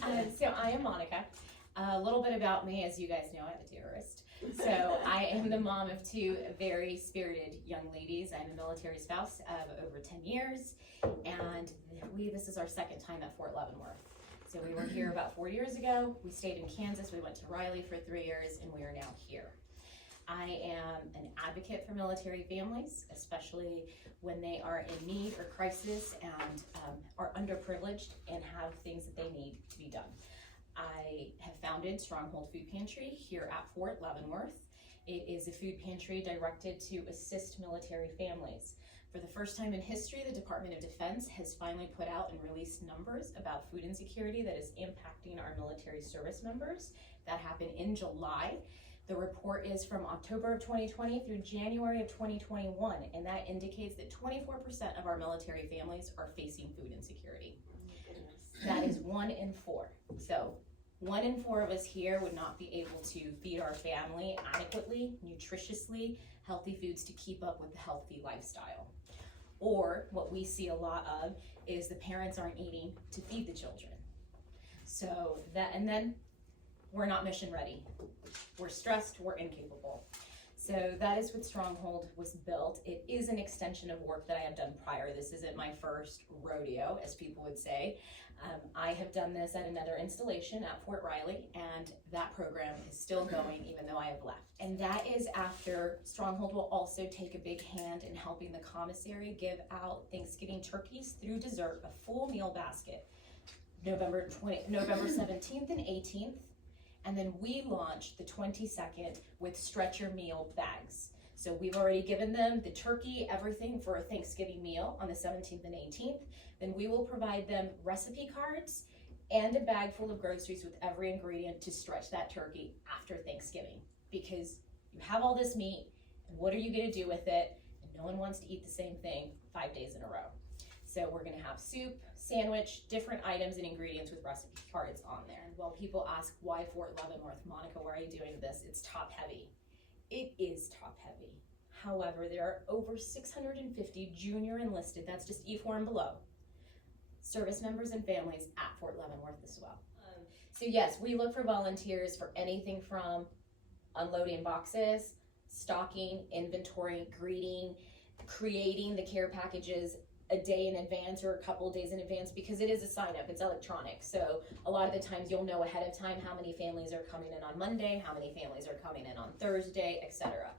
So I am Monica. A little bit about me, as you guys know, I'm a terrorist. So I am the mom of two very spirited young ladies. I'm a military spouse of over 10 years, and this is our second time at Fort Leavenworth. So we were here about 4 years ago. We stayed in Kansas. We went to Riley for 3 years, and we are now here. I am an advocate for military families, especially when they are in need or crisis and are underprivileged and have things that they need to be done. I have founded Stronghold Food Pantry here at Fort Leavenworth. It is a food pantry directed to assist military families. For the first time in history, the Department of Defense has finally put out and released numbers about food insecurity that is impacting our military service members. That happened in July. The report is from October of 2020 through January of 2021, and that indicates that 24% of our military families are facing food insecurity. That is 1 in 4. So 1 in 4 of us here would not be able to feed our family adequately, nutritiously, healthy foods to keep up with the healthy lifestyle. Or what we see a lot of is the parents aren't eating to feed the children. So that, and then we're not mission ready. We're stressed, we're incapable. So that is what Stronghold was built. It is an extension of work that I have done prior. This isn't my first rodeo, as people would say. I have done this at another installation at Fort Riley, and that program is still going even though I have left. And that is after Stronghold will also take a big hand in helping the commissary give out Thanksgiving turkeys through dessert, a full meal basket, November 17th and 18th. And then we launched the 22nd with stretcher meal bags. So we've already given them the turkey, everything for a Thanksgiving meal on the 17th and 18th. Then we will provide them recipe cards and a bag full of groceries with every ingredient to stretch that turkey after Thanksgiving. Because you have all this meat, and what are you gonna do with it? And no one wants to eat the same thing 5 days in a row. So we're gonna have soup, sandwich, different items and ingredients with recipe cards on there. And while people ask why Fort Leavenworth, Monica, why are you doing this? It's top heavy. It is top heavy. However, there are over 650 junior enlisted, that's just E4 and below, service members and families at Fort Leavenworth as well. So yes, we look for volunteers for anything from unloading boxes, stocking, inventory, greeting, creating the care packages a day in advance or a couple of days in advance, because it is a sign up, it's electronic. So a lot of the times you'll know ahead of time how many families are coming in on Monday, how many families are coming in on Thursday, etc.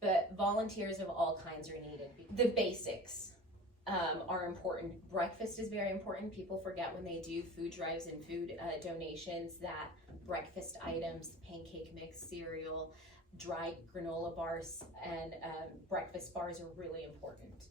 But volunteers of all kinds are needed. The basics are important. Breakfast is very important. People forget when they do food drives and food donations that breakfast items, pancake mix, cereal, dry granola bars, and breakfast bars are really important,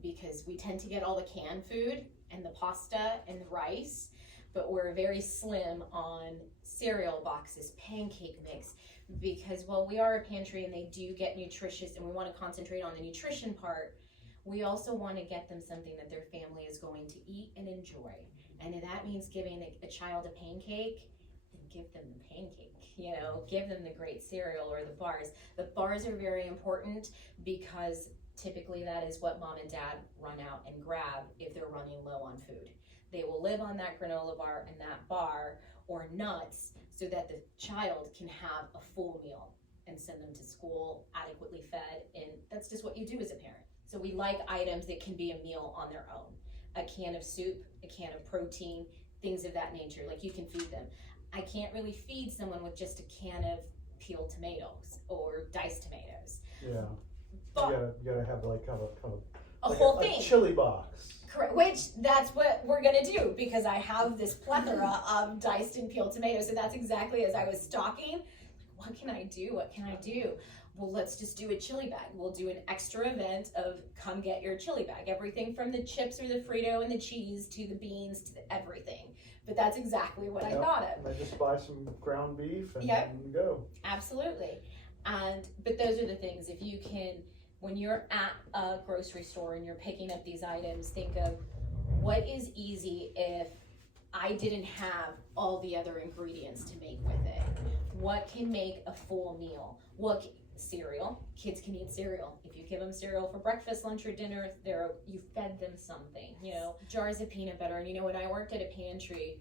because we tend to get all the canned food and the pasta and the rice, but we're very slim on cereal boxes, pancake mix, because while we are a pantry and they do get nutritious and we want to concentrate on the nutrition part, we also want to get them something that their family is going to eat and enjoy. And if that means giving a child a pancake, then give them the pancake, you know, give them the great cereal or the bars. The bars are very important because typically that is what mom and dad run out and grab if they're running low on food. They will live on that granola bar and that bar or nuts so that the child can have a full meal and send them to school adequately fed, and that's just what you do as a parent. So we like items that can be a meal on their own. A can of soup, a can of protein, things of that nature, like you can feed them. I can't really feed someone with just a can of peeled tomatoes or diced tomatoes. Yeah. But You gotta have like a like whole a thing. chili box. Correct, which that's what we're gonna do, because I have this plethora of diced and peeled tomatoes. So that's exactly as I was stocking. What can I do? What can I do? Well, let's just do a chili bag. We'll do an extra event of come get your chili bag. Everything from the chips or the Frito and the cheese to the beans to everything. But that's exactly what I thought of. And just buy some ground beef and Yep. go. Absolutely. But those are the things, if you can, when you're at a grocery store and you're picking up these items, think of what is easy if I didn't have all the other ingredients to make with it. What can make a full meal? Cereal. Kids can eat cereal. If you give them cereal for breakfast, lunch, or dinner, you fed them something, you know. Jars of peanut butter. And you know, when I worked at a pantry,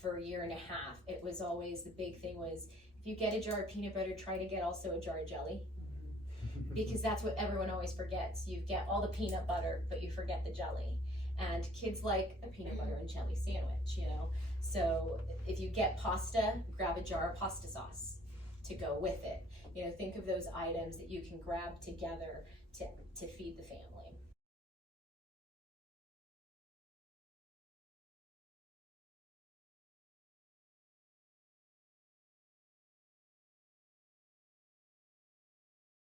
for a year and a half, it was always, the big thing was, if you get a jar of peanut butter, try to get also a jar of jelly. Because that's what everyone always forgets. You get all the peanut butter, but you forget the jelly. And kids like a peanut butter and jelly sandwich, you know. So if you get pasta, grab a jar of pasta sauce to go with it. You know, think of those items that you can grab together to feed the family.